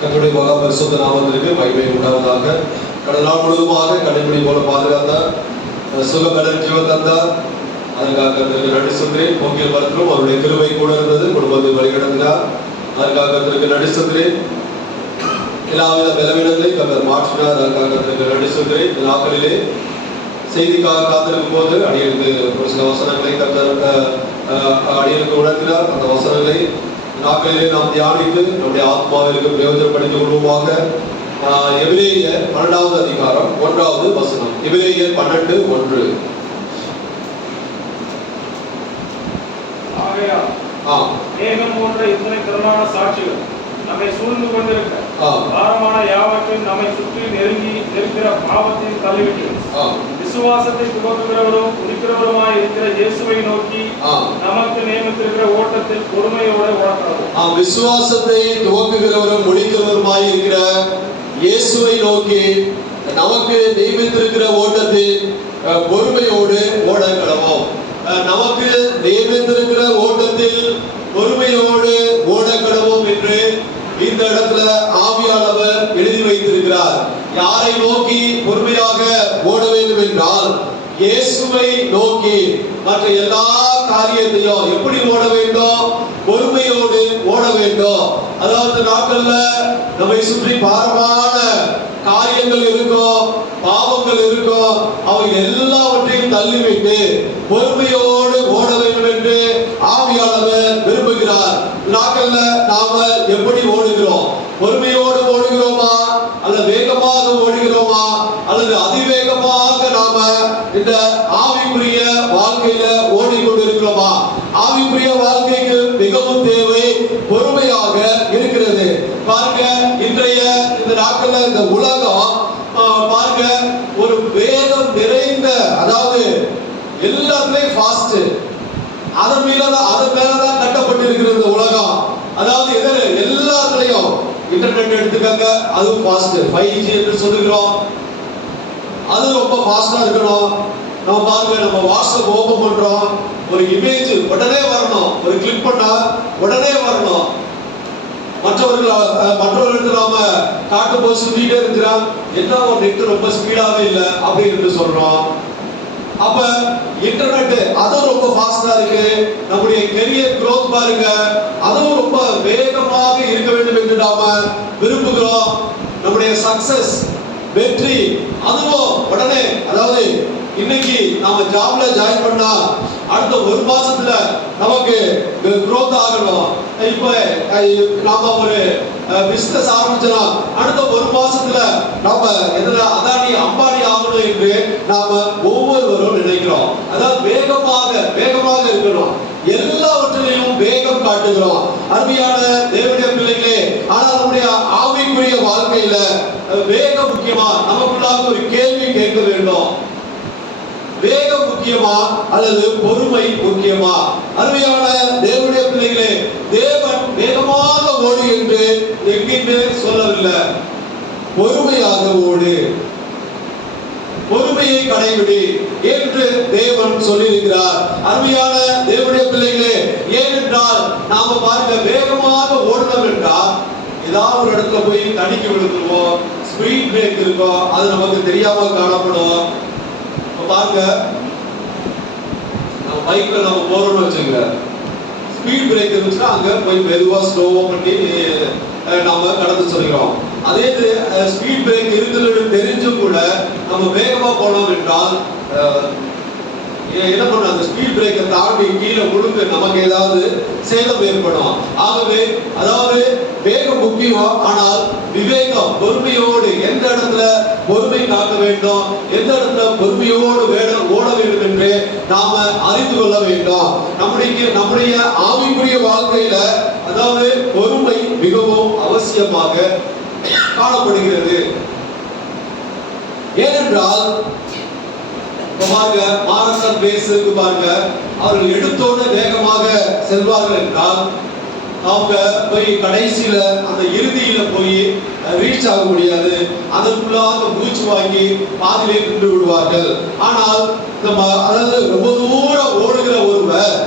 கர்த்தருடைய மகா பரிசுத்த நாமத்திற்கு மகிமை உண்டாவதாக. கடந்த நாள் முழுவதுமாக கடைபிடி போல பாதுகாத்தார், சுக கடல் ஜீவன் தந்தார். அதற்காக கர்த்தருக்கு நன்றி சொல்கிறேன். போக்கியல் மரத்திலும் அவருடைய கிருபை கூட இருந்தது, குடும்பத்தை வழிநடத்தினார். அதற்காக கர்த்தருக்கு நன்றி சொல்கிறேன். எல்லாவித பலவீனங்களையும் கர்த்தர் மாற்றினார். அதற்காக கர்த்தருக்கு நன்றி சொல்கிறேன். இந்த நாட்களிலே செய்திக்காக காத்திருக்கும் போது அடியனுக்கு ஒரு சில வசனங்களை கர்த்தர் அடியனுக்கு உணர்த்தினார். அந்த வசனங்களை நாட்களிலே நாம் தியானித்து நம்முடைய ஆத்மாவிற்கு பிரயோஜனப்படுத்திக் கொள்வோமாக. எபிரேயர் 12வது அதிகாரம் 1வது வசனம். எபிரேயர் 12:1. மேகம் போன்ற இத்தனை திரளான சாட்சிகள் நம்மை சூழ்ந்து கொண்டிருக்க பாரமான யாவற்றையும் நம்மை சுற்றி நெருங்கிற பாவத்தையும் தள்ளிவிட்டு விசுவாசத்தை துவக்குகிறவரும் முடிக்கிறவருமாய் இருக்கிற இயேசுவை நோக்கி நமக்கு நியமித்திருக்கிற ஓட்டத்தில் பொறுமையோடு ஓடணும். விசுவாசத்தை துவக்குகிறவரும் முடிக்கிறவருமாய் இருக்கிற இயேசுவை நோக்கி நமக்கு நியமித்திருக்கிற ஓட்டத்தில் பொறுமையோடு ஓட கடவோம். நமக்கு நியமித்திருக்கிற ஓட்டத்தில் பொறுமையோடு ஓட கடவோம் என்று இந்த இடத்துல ஆவியானவர் எழுதி வைத்திருக்கிறார். யாரை நோக்கி பொறுமையாக ஓட வேண்டும் என்றால் இயேசுவை நோக்கி. மற்ற எல்லா காரியத்தையும் எப்படி ஓட வேண்டும்? பொறுமையோடு ஓட வேண்டும். அதாவது நாட்கள்ல நம்மை சுற்றி பாரமான காரியங்கள் இருக்கும், பாவங்கள் இருக்கும். அவை எல்லாவற்றையும் தள்ளிவிட்டு பொறுமையோடு ஓட வேண்டும் என்று ஆவியானவர் விரும்புகிறார். நாட்கள்ல நாம எப்படி ஓடுகிறோம்? பொறுமையோடு ஓடுகிறோமா, அல்லது வேகமாக ஓடுகிறோமா, அல்லது அதிவேகமாக நாம இந்த ஆவிக்குரிய வாழ்க்கையில ஓடிக்கொண்டிருக்கிறோமா? ஆவிக்குரிய வாழ்க்கைக்கு மிகவும் தேவை பொறுமையாக இருக்கிறது. பாருங்க, இன்றைய இந்த நாட்கள்ல இந்த உலகம் பாருங்க ஒரு வேகம் நிறைந்த, அதாவது எல்லாத்துலயும் ஃபாஸ்ட், அதன் மேலதான் கட்டப்பட்டிருக்கிறது இந்த உலகம். அதாவது எல்லாத்துலயும் இன்டர்நெட் எடுத்துக்காங்க, அதுவும் ஃபாஸ்ட். 5G என்று சொல்லுகிறோம், அது ரொம்ப ஃபாஸ்டா இருக்கணும். நம்ம பாருங்க, நம்ம வாட்ஸ்அப் ஓபன் பண்றோம், ஒரு இமேஜ் உடனே வரணும், ஒரு கிளிக் பண்ணா உடனே வரணும். மற்றவர்களுக்கு நாம காட்டும் போது சுத்திட்டே இருக்கிறான், என்ன ஒரு நெட் ரொம்ப ஸ்பீடாவே இல்லை அப்படின்னு சொல்றோம். அப்ப இன்டர்நெட் அதுவும் ரொம்ப ஃபாஸ்டா இருக்கு. நம்முடைய கெரியர் growth பாருங்க, அதுவும் ரொம்ப வேகமாக இருக்க வேண்டும் என்று நாம விரும்புகிறோம். நம்முடைய சக்சஸ், வெற்றி, அதுவும் உடனே, அதாவது இன்னைக்கு நாம ஜாப்ல ஜாயின் பண்ணா அடுத்த ஒரு மாசத்துல நமக்கு growth ஆகணும். இப்ப நாம ஒரு பிசினஸ் ஆரம்பிச்சா அடுத்த ஒரு மாசத்துல நாம எதுல அதானி அம்பானி ஆகணும் என்று நாம ஒவ்வொருவரும் நினைக்கிறோம். அதாவது வேகமாக இருக்கணும், எல்லாவற்றிலையும் வேகம் காட்டுகிறோம். அருமையான தேவனுடைய பிள்ளைகளே, ஆனால் நம்முடைய ஆவிக்குரிய வாழ்க்கையில வேகம் முக்கியமா? நமக்குள்ளாக ஒரு கேள்வி கேட்க வேண்டும். வேகம் முக்கியமா அல்லது பொறுமை முக்கியமா? அருமையான தேவனுடைய பிள்ளைகளே, தேவன் வேகமாக ஓடு என்று எங்கிருந்து சொல்லவில்லை. பொறுமையாக ஓடு, பொறுமையை கடைபிடி என்று தேவன் சொல்லியிருக்கிறார். அருமையான தேவனுடைய பிள்ளைகளே, ஏனென்றால் நாம பாருங்க, வேகமாக ஓடணும் என்றால் ஏதாவது ஒரு இடத்துல போய் தடுக்கி விழுந்துருவோம், ஸ்பீட் பிரேக் இருக்கும், அது நமக்கு தெரியாம காணப்படும். பாருங்க, நம்ம பைக்ல நம்ம போறோம்னு வச்சுங்க, ஸ்பீட் பிரேக் இருந்துச்சுன்னா அங்க போய் மெதுவா ஸ்லோவா பண்ணி நாம கடந்து சொல்கிறோம். அதே ஸ்பீட் பிரேக் இருக்குன்னு தெரிஞ்சும் கூட நம்ம வேகமா போனோம் என்றால் என்ன பண்ண, அந்த ஸ்பீட் பிரேக்கை தாண்டி கீழே விழுந்து நமக்கு ஏதாவது சேதம் ஏற்படும். ஆகவே அதாவது வேகம் முக்கியம், ஆனால் விவேகம், பொறுமையோடு எந்த இடத்துல பொறுமை காக்க வேண்டும், எந்த இடத்துல பொறுமையோடு ஓட வேண்டும் என்று நாம அறிந்து கொள்ள வேண்டும். நம்முடைய ஆவிக்குரிய வாழ்க்கையில அதாவது பொறுமை மிகவும் அவசியமாக காணப்படுகிறது. ஏனென்றால் பாருங்க, மாரத்தான் ரேஸுக்கு பாருங்க, அவர்கள் எடுத்தோடு வேகமாக செல்வார்கள் என்றால் அவங்க போய் கடைசியில அந்த இறுதியில போய் ரீச் ஆக முடியாது. அதற்குள்ளாக மூச்சு வாங்கி பாதிலே நின்று விடுவார்கள். ஆனால் நம்ம அதாவது ரொம்ப தூரம் ஓடுகிற ஒருவர்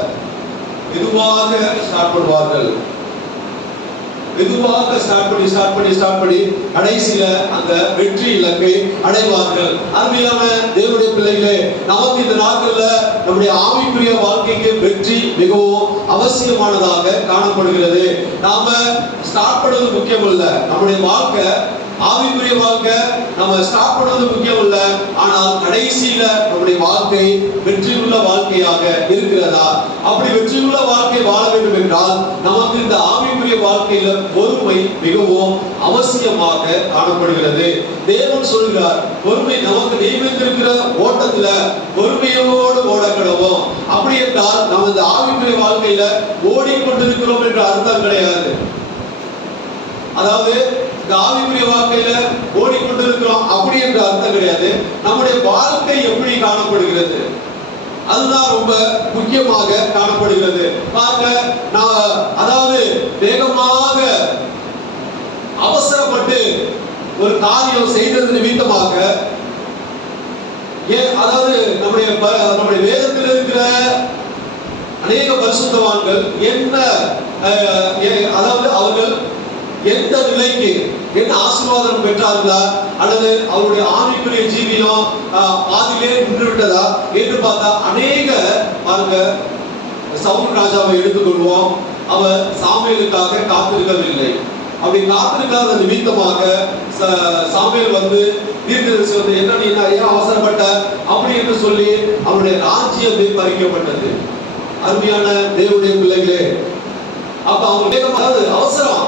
மெதுவாக ஸ்டார்ட் பண்ணுவார்கள். மெதுவாக ஸ்டார்ட் பண்ணி கடைசியில அந்த வெற்றி இலக்கை அடைவார்கள். அருமையான தேவனுடைய பிள்ளைகளே, நமக்கு இந்த நாட்கள்ல நம்முடைய ஆவிக்குரிய வாழ்க்கைக்கு வெற்றி மிகவும் அவசியமானதாக காணப்படுகிறது. நாம ஸ்டார்ட் பண்ணது முக்கியம் இல்ல, நம்முடைய வாழ்க்கை ஆவிக்குரிய வாழ்க்கை நம்ம ஸ்டார்ட் பண்ணது முக்கியம் இல்ல, ஆனால் கடைசியில நம்முடைய வாழ்க்கை வெற்றியுள்ள வாழ்க்கையாக இருக்கிறதா? அப்படி வெற்றியுள்ள வாழ்க்கை வாழ வேண்டும் என்றால் நமக்கு இந்த ஆவிக்குரிய வாழ்க்கையில பொறுமை மிகவும் அவசியமாக காணப்படுகிறது. தேவன் சொல்கிறார், பொறுமை நமக்கு நியமித்திருக்கிற ஓட்டத்துல பொறுமையோடு ஓட கடவோம். அப்படி என்றால் நம்ம இந்த ஆவிக்குரிய வாழ்க்கையில ஓடிக்கொண்டிருக்கிறோம் என்ற அர்த்தம் கிடையாது. அதாவது இந்த ஆவிக்குரிய வாழ்க்கையில ஓடிக்கொண்டிருக்கிறோம் அப்படி என்ற அர்த்தம் கிடையாது. நம்முடைய வாழ்க்கை எப்படி காணப்படுகிறது அதுதான் ரொம்ப முக்கியமாக காணப்படுகிறது. பாருங்க, நான் அதாவது வேகமாக அவசரப்பட்டு ஒரு காரியம் செய்தது நிமித்தமாக அதாவது நம்முடைய வேதத்தில் இருக்கிற அநேக பரிசுத்தவான்கள் என்ன அதாவது அவர்கள் எந்த நிலைக்கு என்ன ஆசீர்வாதம் பெற்றார்களா அல்லது அவருடைய ஆவிக்குரிய ஜீவியம் பாதியிலே நின்று விட்டதா என்று பார்த்தா அநேக பாருங்க, சவுல் ராஜாவை எடுத்துக்கொள்வோம். அவர் சாமுவேலுக்காக காத்திருக்கவில்லை. அப்படி காத்திருக்காத நிமித்தமாக சாமுவேல் வந்து தீர்க்கதரிசி வந்து என்ன நீ ஏன் அவசரப்பட்ட அப்படி என்று சொல்லி அவருடைய ராஜ்யமே பறிக்கப்பட்டது. அருமையான தேவனுடைய பிள்ளைகளே, அப்ப அவங்க வேகம், அதாவது அவசரம்,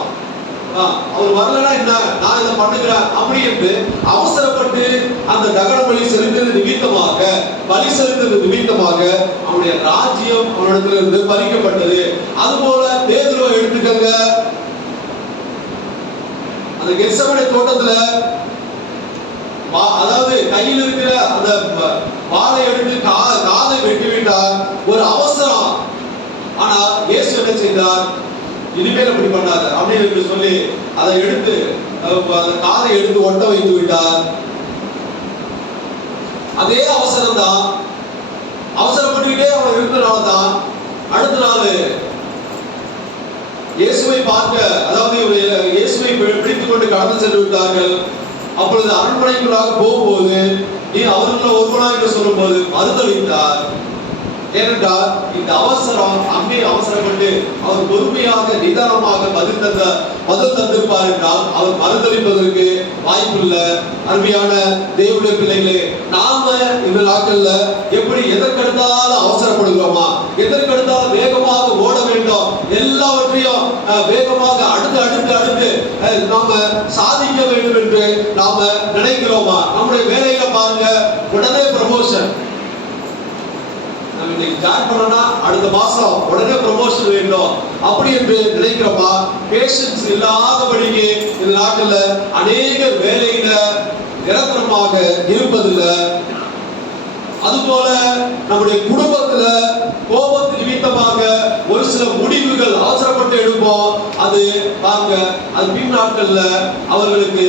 அவர் வரலன்னா என்ன நான் இதை பண்ணுகிறேன் அப்படி என்று அவசரப்பட்டு அந்த தகன பலி செலுத்தது நிமித்தமாக அவனுடைய ராஜ்யம் அவனிடத்திலிருந்து பறிக்கப்பட்டது. அதுபோல பேதுருவை எடுத்துக்கங்க. அந்த கெத்செமனே தோட்டத்துல அதாவது கையில் இருக்கிற அந்த வாளை எடுத்து காதை வெட்டி விட்டார். ஒரு அவசரம். ஆனா இயேசு என்ன செய்தார்? இனிமேல் அப்படி பண்ணாத அப்படின்னு சொல்லி அதை எடுத்து அந்த காதை எடுத்து ஒட்ட வைத்து விட்டார். அதே அவசரம் தான், அவசரப்பட்டுக்கிட்டே அவன் இருந்தனால்தான் அடுத்த நாள் இயேசுவை பார்க்க, அதாவது இயேசுவை பிடித்துக் கொண்டு கடந்து சென்று விட்டார்கள். அப்பொழுது அரண்மனைக்குள்ளாக போகும்போது நீ அவர்கள் ஒருவனா என்று சொல்லும் போது மறுதளித்தார். ஏனென்றால் இந்த அவசரம் அங்கே அவசரப்பட்டு அவர் பொறுமையாக நிதானமாக பதில் தந்திருப்பார் என்றால் அவர் மறுதளிப்பதற்கு வாய்ப்பில்லை. அருமையான தேவனுடைய பிள்ளைகளே, நாம இந்த நாட்கள்ல எப்படி எதற்கெடுத்தாலும் அவசரப்படுகிறோமா? எதற்கெடுத்தாலும் வேகமாக ஓட வேண்டும், எல்லாவற்றையும் வேகமாக அடுத்து நாம சாதிக்க வேண்டும் என்று நாம நினைக்கிறோமா? நம்முடைய வேலையில பாருங்க, உடனே ப்ரமோஷன், இன்னைக்கு ஜாயின் பண்ணனா அடுத்த மாசம் உடனே ப்ரமோஷன் வேண்டும் அப்படி என்று நினைக்கிறோமா? பேஷன்ஸ் இல்லாதபடிக்கு இந்த நாட்டில் அநேக வேலையில நிரந்தரமாக இருப்பதில்லை. அதுபோல நம்முடைய குடும்பத்துல கோபத்து நிமித்தமாக ஒரு சில முடிவுகள் அவசரப்பட்டு எடுப்போம். அது பாருங்க, அது பின் நாட்கள்ல அவர்களுக்கு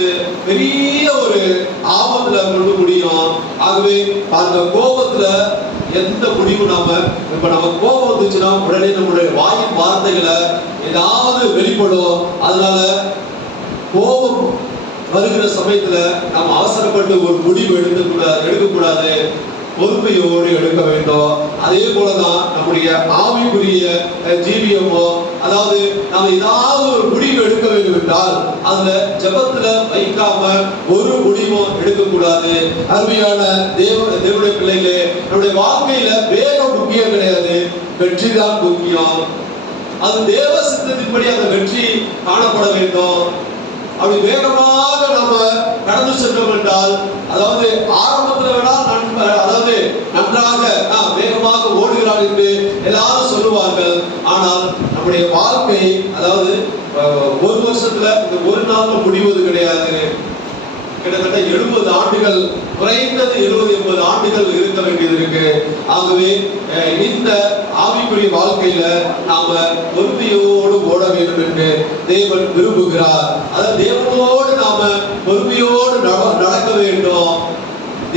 பெரிய ஒரு ஆபத்துல கொண்டு முடியும். ஆகவே பாருங்க, கோபத்துல எந்த முடிவு நம்ம கோபம் வந்துச்சுன்னா உடனே நம்முடைய வாயின் வார்த்தைகளை ஏதாவது வெளிப்படும். அதனால கோபம் வருகிற சமயத்துல நம்ம அவசரப்பட்டு ஒரு முடிவு எடுக்கக்கூடாது, பொறுமையோடு எடுக்க வேண்டும். அதே போலதான் நம்முடைய ஆவிக்குரிய ஜீவியமோ, அதாவது நாம் ஏதாவது ஒரு முடிவு எடுக்க வேண்டும் என்றால் அதுல ஜெபத்துல வைக்காம ஒரு முடிவும் எடுக்கக்கூடாது. அருமையான தேவனுடைய பிள்ளைகளே, நம்முடைய வாழ்க்கையில வேகம் முக்கியம் கிடையாது, வெற்றி தான் முக்கியம். அது தேவ சித்தத்தின்படி அந்த வெற்றி காணப்பட வேண்டும். அப்படி வேகமாக நம்ம கடந்து சென்றோம் என்றால், அதாவது ஆரம்பத்தில் வேணால் அதாவது நன்றாக வேகமாக ஓடுகிறார் என்று எல்லாரும் சொல்லுவார்கள். ஆனால் நம்முடைய வாழ்க்கை, அதாவது ஒரு வருஷத்துல இந்த ஒரு நாள்ல முடிவது கிடையாது. கிட்டத்தட்ட 70 ஆண்டுகள், குறைந்தது 70-80 ஆண்டுகள் இருக்க வேண்டியது இருக்கு. ஆகவே இந்த ஆவிக்குரிய வாழ்க்கையில நாம பொறுமையோடு ஓட வேண்டும் என்று தேவன் விரும்புகிறார். அதாவது தேவனோடு நாம பொறுமையோடு நடக்க வேண்டும்,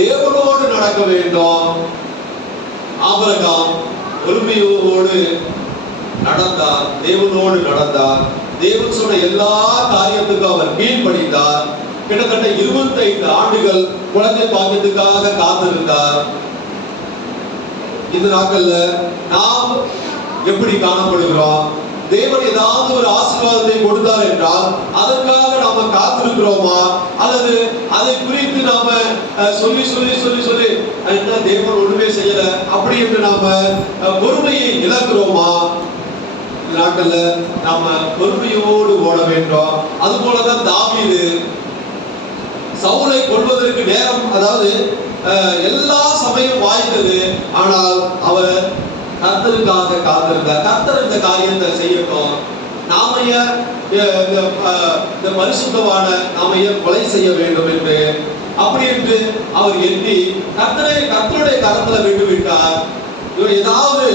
தேவனோடு நடக்க வேண்டும். ஆபிரகாம் பொறுமையோடு நடந்தார், தேவனோடு நடந்தார். தேவன் சொன்ன எல்லா காரியத்துக்கும் அவர் கீழ்ப்படிந்தார். கிட்டத்தட்ட 25 ஆண்டுகள் குழந்தை பாக்கியத்துக்காக காத்திருந்தார். இந்த நாட்கள்ல நாம் எப்படி காணப்படுகிறோம்? தேவன் ஏதாவது ஒரு ஆசீர்வாதத்தை கொடுத்தார் என்றால் அதற்காக நாம காத்திருக்கிறோமா, அல்லது அதை குறித்து நாம சொல்லி சொல்லி சொல்லி சொல்லி என்ன தேவன் ஒண்ணுமே செய்யல அப்படி என்று நாம பொறுமையை இழக்கிறோமா? இந்த நாட்கள்ல நாம பொறுமையோடு ஓட வேண்டும். அது போலதான் தாவீது சவுலை கொல்வதற்கு நேரம், அதாவது எல்லா சமயம் வாய்த்தது, ஆனால் அவர் கர்த்தருக்காக காத்திருந்தார். கர்த்தர் இந்த காரியத்தை செய்யட்டும், நாம இந்த பரிசுத்தவான நாம கொலை செய்ய வேண்டும் என்று அப்படி என்று அவர் எண்ணி கர்த்தருடைய கரத்துல விட்டு விட்டார். ஏதாவது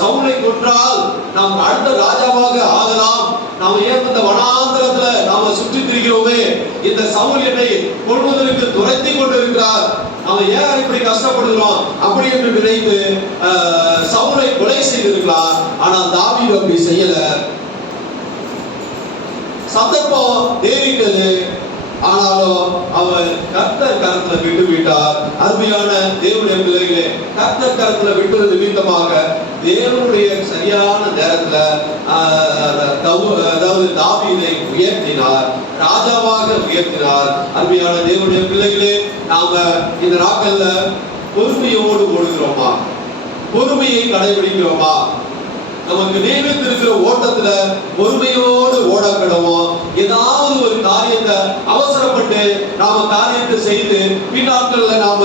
சவுலை கொன்றால் நாம் அடுத்த ராஜாவாக ஆகலாம், நாம ஏன் இந்த வனாந்தரத்துல நாம சுற்றி திரிகிறோமே, இந்த சவுல் என்னை கொல்வதற்கு துரத்தி கொண்டிருக்கிறார், நாம ஏன் இப்படி கஷ்டப்படுகிறோம் அப்படி என்று நினைத்து சவுலை கொலை செய்திருக்கலாம். ஆனால் தாவீது அப்படி செய்யல. சந்தர்ப்பம் நேரிட்டது, ஆனாலும் அவர் கர்த்தர் கரத்துல விட்டு விட்டார். அருமையான தேவனுடைய பிள்ளைகளே, கர்த்தர் கரத்துல விட்டது நிமித்தமாக தேவனுடைய சரியான நேரத்துல அதாவது தாவீதை உயர்த்தினார், ராஜாவாக உயர்த்தினார். அருமையான தேவனுடைய பிள்ளைகளே, நாம இந்த நாட்கள்ல பொறுமையோடு ஓடுகிறோமா? பொறுமையை கடைபிடிக்கிறோமா? நமக்கு நியமித்திருக்கிற ஓட்டத்துல பொறுமையோடு ஓடக்கிடவோம். ஏதாவது ஒரு காரியத்தை அவசரப்பட்டு நாம காரியத்தை செய்து பின்னாட்கள்ல நாம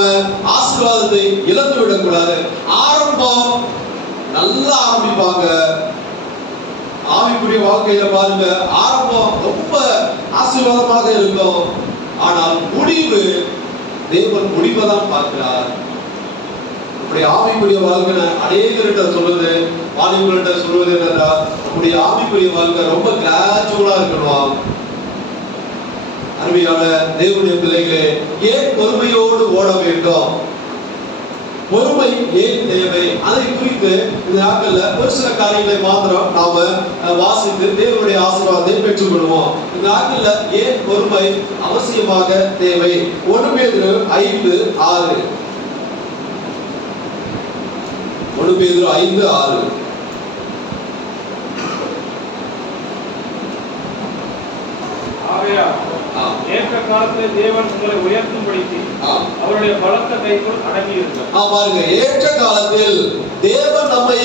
ஆசீர்வாதத்தை இழந்து விடக்கூடாது. ஆரம்பம் நல்லா ஆரம்பிப்பாங்க, ஆவிக்குரிய வாழ்க்கையில பாருங்க, ஆரம்பம் ரொம்ப ஆசீர்வாதமாக இருக்கும், ஆனால் முடிவு தேவன் முடிவை தான் பார்க்கிறார். நம்முடைய ஆவிக்குரிய வாழ்க்கை அநேகர்கிட்ட சொல்றது, வாலிபர்கிட்ட சொல்வது என்னன்னா, நம்முடைய ஆவிக்குரிய வாழ்க்கை ரொம்ப கிராஜுவலா இருக்கணும். அருமையான தேவனுடைய பிள்ளைகளே, ஏன் பொறுமையோடு ஓட வேண்டும்? பொறுமை ஏன் தேவை? அதை குறித்து இந்த நாட்கள்ல ஒரு சில காரியங்களை மாத்திரம் நாம வாசித்து தேவனுடைய ஆசீர்வாதத்தை பெற்றுக் கொள்வோம். இந்த நாட்கள்ல ஏன் பொறுமை அவசியமாக தேவை? 1 பேதுரு 5:6 1 பேதுரு 5:6 ஏற்ற காலத்தில் தேவன் உங்களை உயர்த்தும்படிக்கு அவருடைய பலத்த கைக்குள் அடங்கி இருக்கிறார். பாருங்க, ஏற்ற காலத்தில் தேவன் நம்மை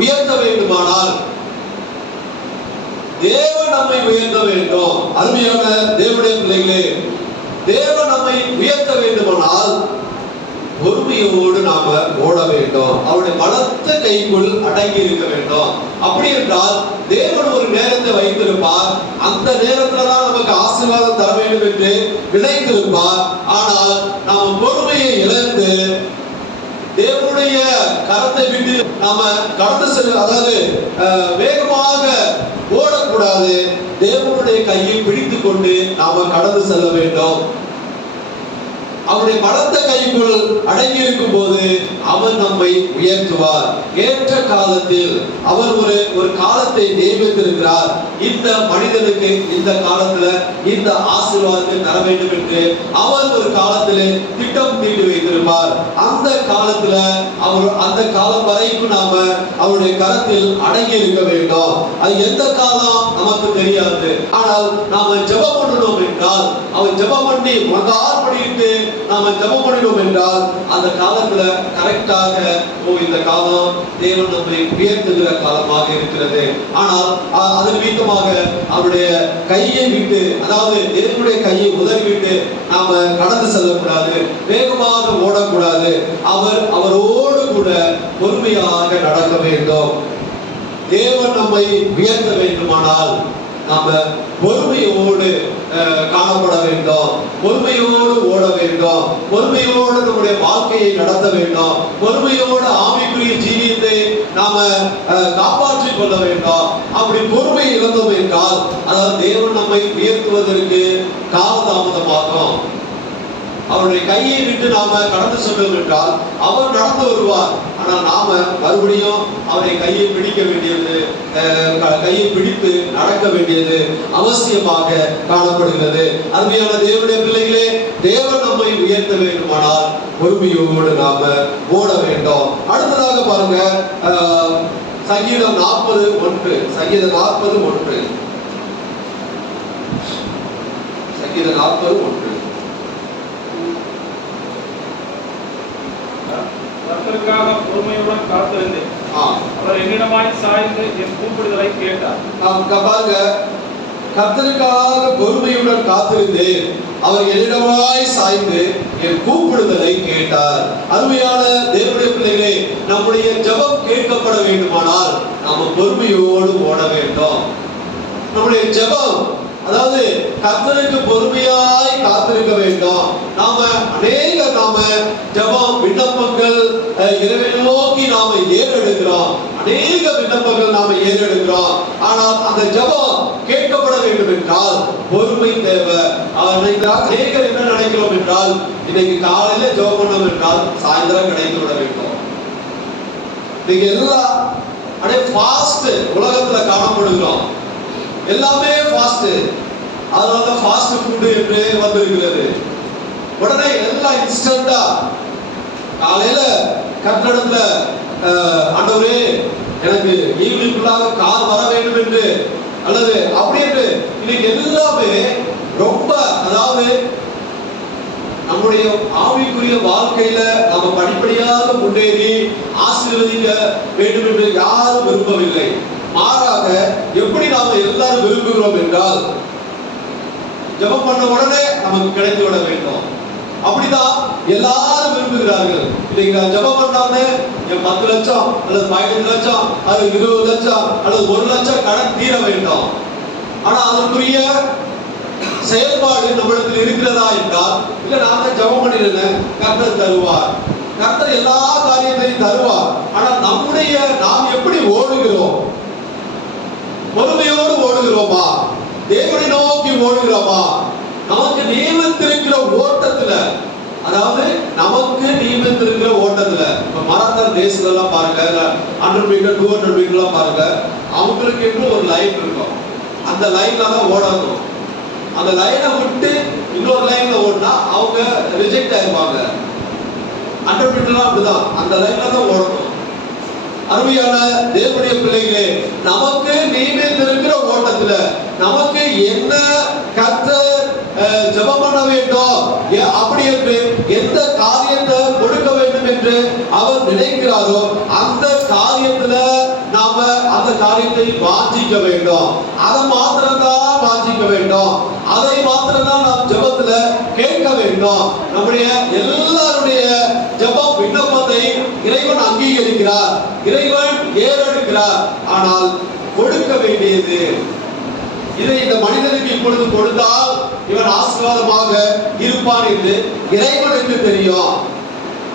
உயர்த்த வேண்டுமானால், தேவன் நம்மை உயர்த்த வேண்டும். அருமையான தேவனுடைய பிள்ளைகளே, தேவன் நம்மை உயர்த்த வேண்டுமானால் பொறுமையோடு நாம ஓட வேண்டும். அவருடைய பலத்த கைக்குள் அடங்கி இருக்க வேண்டும். அப்படி என்றால் தேவன் ஒரு நேரத்தை வைத்திருப்பார், அந்த நேரத்துல தான் நமக்கு ஆசீர்வாதம் தர வேண்டும் என்று நினைத்திருப்பார். ஆனால் நாம பொறுமையை இழந்து தேவனுடைய கரத்தை விட்டு நாம கடந்து செல்ல, அதாவது வேகமாக ஓடக்கூடாது. தேவனுடைய கையை பிடித்துக் கொண்டு நாம கடந்து செல்ல வேண்டும். அவருடைய பலத்த கைக்குள் அடங்கி இருக்கும் போது அவர் நம்மை உயர்த்துவார். ஏற்ற காலத்தில் அவர் ஒரு காலத்தை நியமித்திருக்கிறார். இந்த மனிதனுக்கு இந்த காலத்துல இந்த ஆசீர்வாதத்தை தர வேண்டும் என்று அவர் ஒரு காலத்திலே திட்டம் தீட்டி வைத்திருப்பார். அந்த காலத்துல அவர் அந்த காலம் வரைக்கும் நாம அவருடைய கரத்தில் அடங்கி இருக்க வேண்டும். அது எந்த காலம் நமக்கு தெரியாது. ஆனால் நாம ஜெபம் பண்ணணும் என்றால், அவர் ஜெபம் பண்ணி மகார் பண்ணிட்டு நாம ஜெபம் பண்ணினோம் என்றால் அந்த காலத்துல கரெக்டாக இந்த காலம் தேவன் நம்மை உயர்த்துகிற காலமாக இருக்கிறது. ஆனால் அது நிமித்தமாக அவருடைய கையை விட்டு, அதாவது தேவனுடைய கையை உதறிவிட்டு நாம கடந்து செல்லக்கூடாது, வேகமாக ஓடக்கூடாது. அவரோடு கூட பொறுமையாக நடக்க வேண்டும். தேவன் நம்மை உயர்த்த வேண்டுமானால் நாம பொறுமையோடு காணப்பட வேண்டும், பொறுமையோடு ஓட வேண்டும், பொறுமையோடு நம்முடைய வாழ்க்கையை நடத்த வேண்டும், பொறுமையோடு ஆவிக்குரிய ஜீவியத்தை நாம காப்பாற்றிக் கொள்ள வேண்டும். அப்படி பொறுமை இழந்தோம் என்றால், அதாவது தேவன் நம்மை உயர்த்துவதற்கு காலதாமதமாகும். அவருடைய கையை விட்டு நாம கடந்து செல்வோம் என்றால் அவர் நடந்து வருவார். ஆனால் நாம மறுபடியும் அவரை கையை பிடிக்க வேண்டியது, கையை பிடித்து நடக்க வேண்டியது அவசியமாக காணப்படுகிறது. அருமையான தேவனுடைய பிள்ளைகளே, தேவன் நம்மை உயர்த்த வேண்டுமானால் பொறுமையோடு நாம ஓட வேண்டும். அடுத்ததாக பாருங்க, சங்கீதம் 40:1. சங்கீதம் 40:1. சங்கீதம் 40:1. கர்த்தருக்காக பொறுமையுடன் காத்திருந்தேன். அவர் என்னிடமாய் சாய்ந்து என் கூப்பிடுதலை கேட்டார். பாருங்க, கர்த்தருக்காக பொறுமையுடன் காத்திருந்தேன், அவர் என்னிடமாய் சாய்ந்து என் கூப்பிடுதலை கேட்டார். அருமையான தேவனுடைய பிள்ளைகளே, நம்முடைய ஜெபம் கேட்கப்பட வேண்டுமானால் நாம பொறுமையோடு ஓட வேண்டும். நம்முடைய ஜெபம், அதாவது கர்த்தருக்கு பொறுமையாய் காத்திருக்க வேண்டும். நாம ஜெபம் விண்ணப்பங்கள் இறைவனை நோக்கி நாம ஏறெடுக்கிறோம். அநேக விண்ணப்பங்கள் நாம ஏறெடுக்கிறோம். ஆனால் அந்த ஜெபம் கேட்கப்பட வேண்டும் என்றால் பொறுமை தேவை. அநேகர் என்ன நினைக்கிறோம் என்றால், இன்னைக்கு காலையில ஜெபம் பண்ணோம் என்றால் சாயந்தரம் கிடைத்து விட வேண்டும். இன்னைக்கு எல்லாம் அப்படியே ஃபாஸ்ட் உலகத்துல காணப்படுகிறோம். எல்லாமே ஃபாஸ்ட். அதனால ஃபாஸ்ட் ஃபுட் என்று வந்திருக்கிறது. உடனே எல்லாம் இன்ஸ்டன்டா. காலையில கட்டடத்துல ஆண்டவரே எனக்கு ஈவினிங்குள்ளாக கார் வர வேண்டும் என்று, அல்லது அப்படி என்று இன்னைக்கு எல்லாமே ரொம்ப, அதாவது நம்முடைய ஆவிக்குரிய வாழ்க்கையில நம்ம படிப்படியாக முன்னேறி ஆசீர்வதிக்க வேண்டும் என்று யாரும் விரும்பவில்லை. மாறாக எப்படி நாம எல்லாரும் விரும்புகிறோம் என்றால், ஜெபம் பண்ண உடனே நமக்கு கிடைத்து விட வேண்டும். அப்படிதான் எல்லாரும் விரும்புகிறார்கள். இல்லைங்களா? ஜெபம் பண்ணாம என் 10 லட்சம் அல்லது 15 லட்சம் அல்லது 20 லட்சம் அல்லது 1 லட்சம் கடன் தீர வேண்டும். ஆனா அதற்குரிய செயல்பாடு நம்மிடத்தில் இருக்கிறதா என்றால், இல்ல நான் தான் ஜெபம் பண்ணிடுறேன், கர்த்தர் தருவார். கர்த்தர் எல்லா காரியத்தையும் தருவார். ஆனா நாம் எப்படி ஓடுகிறோம்? பொறுமையோடு ஓடுகிறோமா? தேவனை நோக்கி ஓடுகிறோமா? நமக்கு நியமித்திருக்கிற ஓட்டத்துல, அதாவது நமக்கு நியமித்திருக்கிற ஓட்டத்துல, இப்ப மராத்தான் ரேஸ்ல எல்லாம் பாருங்க, 100 மீட்டர் 200 மீட்டர்லாம் பாருங்க, அவங்களுக்கு என்று ஒரு லைன் இருக்கும். அந்த லைன்ல தான் ஓடணும். அந்த லைனை விட்டு இன்னொரு லைன்ல ஓடினா அவங்க ரிஜெக்ட் ஆயிருவாங்க. 100 மீட்டர்லாம் அப்படிதான், அந்த லைன்ல தான் ஓடணும். அருமையான தேவனுடைய பிள்ளைகளே, நமக்கு நியமித்திருக்கிற ஓட்டத்துல நமக்கு என்ன கர்த்தர் ஜெபம் பண்ண வேண்டும், அப்படி என்று எந்த காரியத்தை கொடுக்க வேண்டும் என்று அவர் நினைக்கிறாரோ அந்த காரியத்துல நாம அந்த காரியத்தை வாஞ்சிக்க வேண்டும். அதை மாத்திரம்தான் வாஞ்சிக்க வேண்டும். அதை மாத்திரம்தான் நாம் ஜெபத்துல கேட்க வேண்டும். நம்முடைய எல்லாருடைய ஜெபம் விண்ணப்பத்தை இறைவன் அங்கீகரிக்கிறார், இறைவன் ஏறெடுக்கிறார். ஆனால் கொடுக்க வேண்டியது, இதை இந்த மனிதனுக்கு இப்பொழுது கொடுத்தால் இவன் ஆசீர்வாதமாக இருப்பான் என்று இறைவனுக்கு தெரியும்.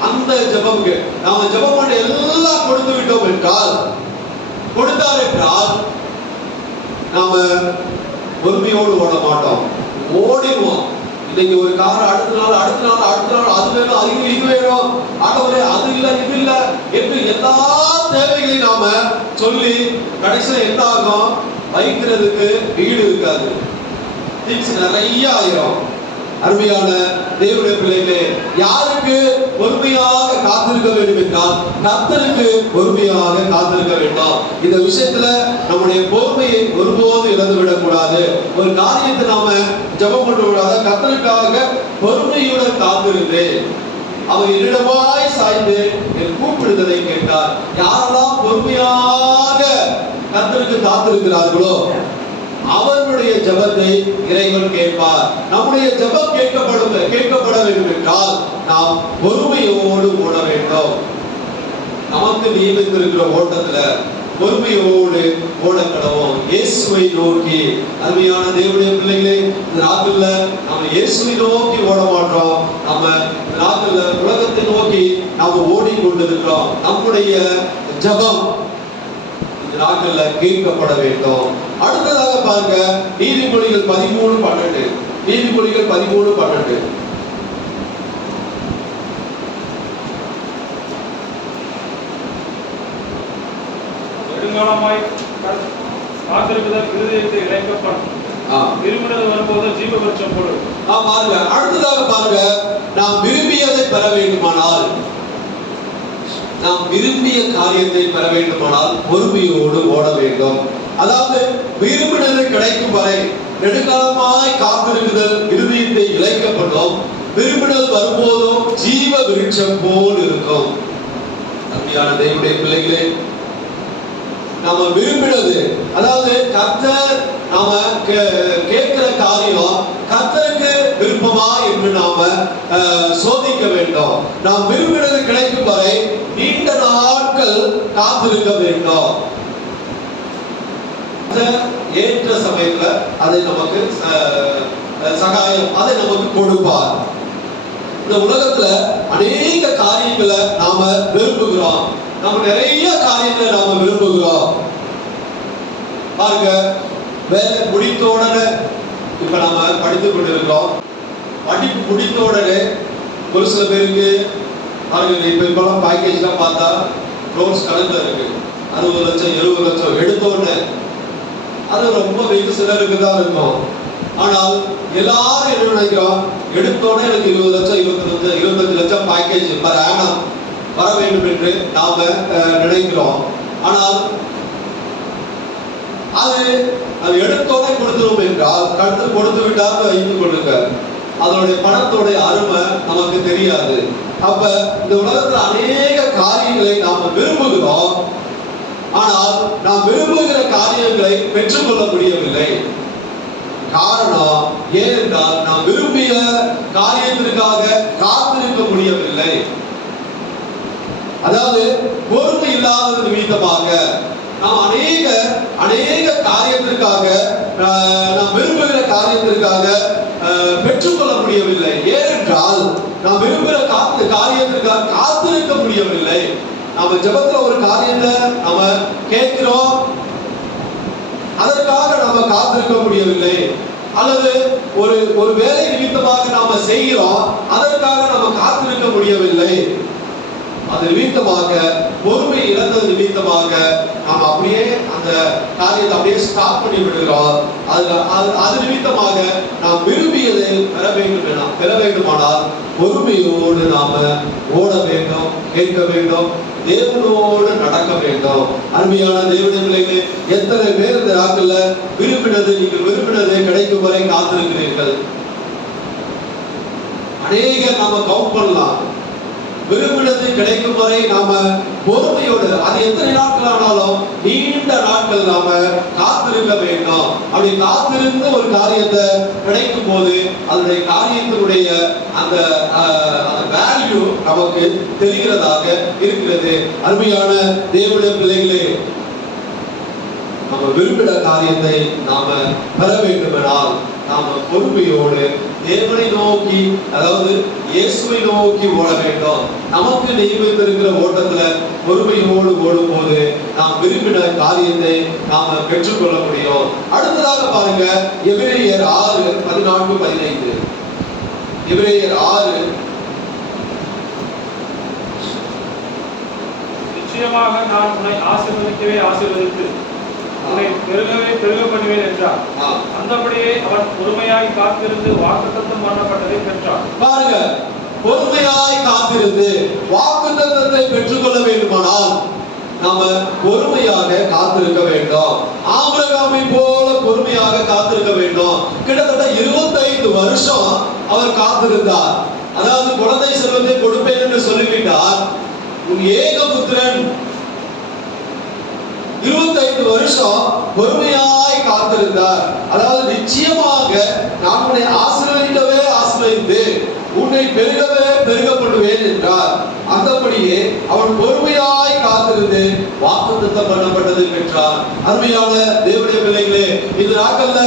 அந்த ஜெபம்க்கு நாம ஜெபம் பண்ண எல்லாம் கொடுத்து விட்டோம் என்றால், கொடுத்தார் என்றால் நாம பொறுமையோடு ஓட மாட்டோம், ஓடிடுவோம். இன்னைக்கு ஒரு கார் அடுத்த நாள் அது வேணும், அது இது வேணும், ஆண்டவரே அது இல்ல இது இல்ல என்று எல்லா தேவைகளையும் நாம சொல்லி கடைசியில் என்ன ஆகும்? வைக்கிறதுக்கு வீடு இருக்காது, திங்ஸ் நிறைய ஆயிரும். அருமையான தேவனுடைய பிள்ளைகளே, யாருக்கு பொறுமையாக காத்திருக்க வேண்டும் என்றால் கர்த்தருக்கு பொறுமையாக காத்திருக்க வேண்டும். இந்த விஷயத்துல நம்முடைய பொறுமையை ஒருபோதும் இழந்து விடக்கூடாது. ஒரு காரியத்தை நாம ஜெபம் பண்ண கூடாது. கர்த்தருக்காக பொறுமையுடன் காத்திருந்து அவர் என்னிடமாய் சாய்ந்து என் கூப்பிடுதலை கேட்டார். யாரெல்லாம் பொறுமையாக கர்த்தருக்கு காத்திருக்கிறார்களோ அவர்களுடைய ஜெபத்தை இறைவன் கேட்பார். நம்முடைய ஜெபம் கேட்கப்பட வேண்டும் என்றால் நாம் பொறுமையோடு ஓட வேண்டும். நமக்கு நியமித்திருக்கிற ஓட்டத்துல பொறுமையோடு ஓடக்கடவும். இயேசுவை நோக்கி, அருமையான தேவனுடைய பிள்ளைகளே, இந்த நாட்கள்ல நம்ம இயேசுவை நோக்கி ஓட மாட்டோம். நம்ம இந்த நாட்கள்ல உலகத்தை நோக்கி நாம ஓடிக்கொண்டிருக்கிறோம். நம்முடைய ஜெபம் நாட்கள்ல கேட்கப்பட வேண்டும். அடுத்ததாக பாருங்க, நீதிமொழிகள் 13:12. நீதிமொழிகள் 13:12. காத்திருக்குதல் இருதயத்தை இளைக்கப்படும். விரும்பினது வரும்போது ஜீவ விருட்சம் போடு. பாருங்க, அடுத்ததாக பாருங்க, நாம் விரும்பியதை பெற வேண்டுமானால், நாம் விரும்பிய காரியத்தை பெற வேண்டுமானால் பொறுமையோடு ஓட வேண்டும். அதாவது விரும்பினது கிடைக்கும் வரை நெடுங்காலமாய் காத்திருக்குதல் இருதயத்தை இளைக்கப்படும். விரும்பினது வரும்போதும் ஜீவ விருட்சம் போல் இருக்கும். அன்பான தேவனுடைய பிள்ளைகளே, நாம விரும்பினது, அதாவது கர்த்தர் நாம கேட்கிற காரியம் கர்த்தருக்கு விருப்பமா என்று நாம சோதிக்க வேண்டும். நாம் விரும்பினது கிடைக்கும் வரை நீண்ட நாட்கள் காத்திருக்க வேண்டும். ஏற்ற சமயத்துல அதை நமக்கு சகாயம், அதை நமக்கு கொடுப்பார். இந்த உலகத்துல அநேக காரியங்களை நாம விரும்புகிறோம். நம்ம நிறைய காரியங்களை நாம விரும்புகிறோம். பாருங்க, வேலை முடித்த உடனே, இப்ப நாம படித்துக் கொண்டிருக்கிறோம், படிப்பு முடித்த உடனே ஒரு சில பேருக்கு பாருங்க, இப்பெல்லாம் பேக்கேஜ்லாம் பார்த்தா ரோட்ஸ் கணக்குல இருக்கு. 60 லட்சம் 70 லட்சம் எடுத்த உடனே அது ரொம்ப வெகு சிலருக்கு தான் இருக்கும். ஆனால் எல்லாரும் என்ன நினைக்கிறோம், எடுத்தோட எனக்கு 20 லட்சம் 25 லட்சம் பேக்கேஜ் பர் ஆனம் வர வேண்டும் என்று நாம நினைக்கிறோம். ஆனால் அது எடுத்தோட கொடுத்துரும் என்றால், கருத்து கொடுத்து விட்டால் வைத்துக் கொள்ளுங்க, அதனுடைய பணத்தோடைய அருமை நமக்கு தெரியாது. அப்ப இந்த உலகத்துல அநேக காரியங்களை நாம விரும்புகிறோம். ஆனால் நாம் விரும்புகிற காரியங்களை பெற்றுக்கொள்ள முடியவில்லை. காரணம் ஏனென்றால் நாம் விரும்பிய காரியத்திற்காக காத்திருக்க முடியவில்லை. அதாவது பொறுமை இல்லாத நிமித்தமாக நாம் அநேக காரியத்திற்காக, நாம் விரும்புகிற காரியத்திற்காக பெற்றுக்கொள்ள முடியவில்லை. ஏனென்றால் நாம் விரும்புகிற காரியத்திற்காக காத்திருக்க முடியவில்லை. நாம ஜெபத்துல ஒரு காரியத்தை நாம கேட்கிறோம், அதற்காக நாம காத்திருக்க முடியவில்லை. அல்லது ஒரு வேலை நிமித்தமாக நாம செய்கிறோம், அதற்காக நாம காத்திருக்க முடியவில்லை. அது நிமித்தமாக, பொறுமை இழந்தது நிமித்தமாக நாம் அப்படியே அந்த காரியத்தை அப்படியே ஸ்டாப் பண்ணி விடுகிறோம். அது நிமித்தமாக நாம் விரும்பியதை பெற வேண்டுமானால் பொறுமையோடு நாம ஓட வேண்டும், கேட்க வேண்டும், தேவனோடு நடக்க வேண்டும். அருமையான தேவனுடைய பிள்ளைகளே, எத்தனை பேர் இந்த நாட்கள்ல நீங்கள் விரும்பினது கிடைக்கும் வரை காத்திருக்கிறீர்கள்? அநேக நாம கவுண்ட் பண்ணலாம். விரும்பினது கிடைக்கும் வரை நாம பொறுமையோடு, அது எத்தனை நாட்கள் ஆனாலும் நீண்ட நாட்கள் நாம காத்திருக்க வேண்டும். அப்படி காத்திருந்து ஒரு காரியத்தை கிடைக்கும் போது அதனுடைய காரியத்தினுடைய அந்த வேல்யூ நமக்கு தெரிகிறதாக இருக்கிறது. அருமையான தேவனுடைய பிள்ளைகளே, நம்ம விரும்பின காரியத்தை நாம பெற வேண்டுமென்றால் நாம பொறுமையோடு தேவனை நோக்கி, அதாவது இயேசுவை நோக்கி ஓட வேண்டும். நமக்கு நியமித்திருக்கிற ஓட்டத்துல பொறுமையோடு ஓடும் போது நாம் விரும்பின காரியத்தை நாம பெற்றுக்கொள்ள முடியும். அடுத்ததாக பாருங்க, எபிரேயர் 6:14-15. எபிரேயர் 6. நிச்சயமாக நான் உன்னை ஆசீர்வதிக்கவே ஆசீர்வதித்து உன்னை பெருகவே பெருக பண்ணுவேன் என்றார். அந்தபடியே அவன் பொறுமையாய் காத்திருந்து வாக்குத்தத்தம் பண்ணப்பட்டதை பெற்றான். பாருங்க, பொறுமையாய் காத்திருந்து வாக்குத்தத்தத்தை பெற்றுக்கொள்ள வேண்டுமானால் நாம பொறுமையாக காத்திருக்க வேண்டும். ஆபிரகாமை போல பொறுமையாக காத்திருக்க வேண்டும். கிட்டத்தட்ட 25 வருஷம் அவர் காத்திருந்தார். அதாவது குழந்தை செல்வத்தை கொடுப்பேன் என்று சொல்லிவிட்டார். உன் ஏகபுத்திரன் 25 வருஷம் பொறுமையாய் காத்திருந்தார். அதாவது நிச்சயமாக நான் உன்னை ஆசீர்வதிக்கவே ஆசீர்வதித்து உன்னை பெருகவே பெருக பண்ணுவேன் என்றார். அந்தபடியே அவன் பொறுமையாய் காத்திருந்து வாக்குத்தத்தம் பண்ணப்பட்டதை பெற்றார். அருமையான தேவனுடைய பிள்ளைகளே, இந்த நாட்கள்ல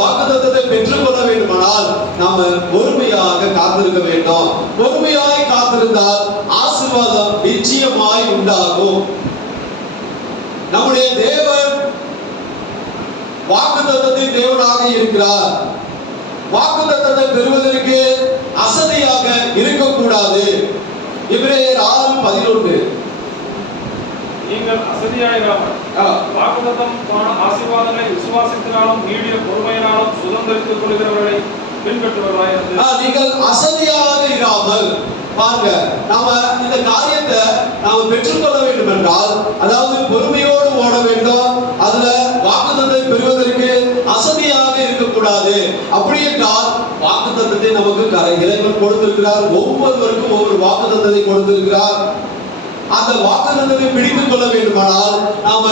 வாக்குத்தத்தத்தை பெற்றுக்கொள்ள வேண்டுமானால் நாம பொறுமையாக காத்திருக்க வேண்டும். பொறுமையாய் காத்திருந்தால் ஆசீர்வாதம் நிச்சயமாய் உண்டாகும். நம்முடைய தேவன் வாக்குத்தத்தத்தின் தேவனாக இருக்கிறார். வாக்குத்தத்தத்தை பெறுவதற்கு அசதியாக இருக்கக்கூடாது. எபிரேயர் 6:11. நீங்கள் அசதியாயிராமல் வாக்குத்தத்தம் ஆசீர்வாதங்களை விசுவாசத்தினாலும் நீடிய பொறுமையினாலும் சுதந்திரித்துக் கொள்கிறவர்களை பின்பற்றுவர்களாய் இருந்து நீங்கள் அசதியாக இராமல் பாருங்க, நாம இந்த காரியத்தை நாம பெற்றுக்கொள்ள வேண்டும் என்றால், அதாவது பொறுமையோடு ஓட வேண்டும். அதுல வாக்குத்தத்தத்தை பெறுவதற்கு அசதியாக இருக்கக்கூடாது. அப்படி என்றால் வாக்குத்தத்தத்தை நமக்கு இறைவன் கொடுத்திருக்கிறார். ஒவ்வொருவருக்கும் ஒவ்வொரு வாக்குத்தத்தத்தை கொடுத்திருக்கிறார். அந்த வாக்குத்தத்தத்தை பிடித்துக் கொள்ள வேண்டுமானால் நாம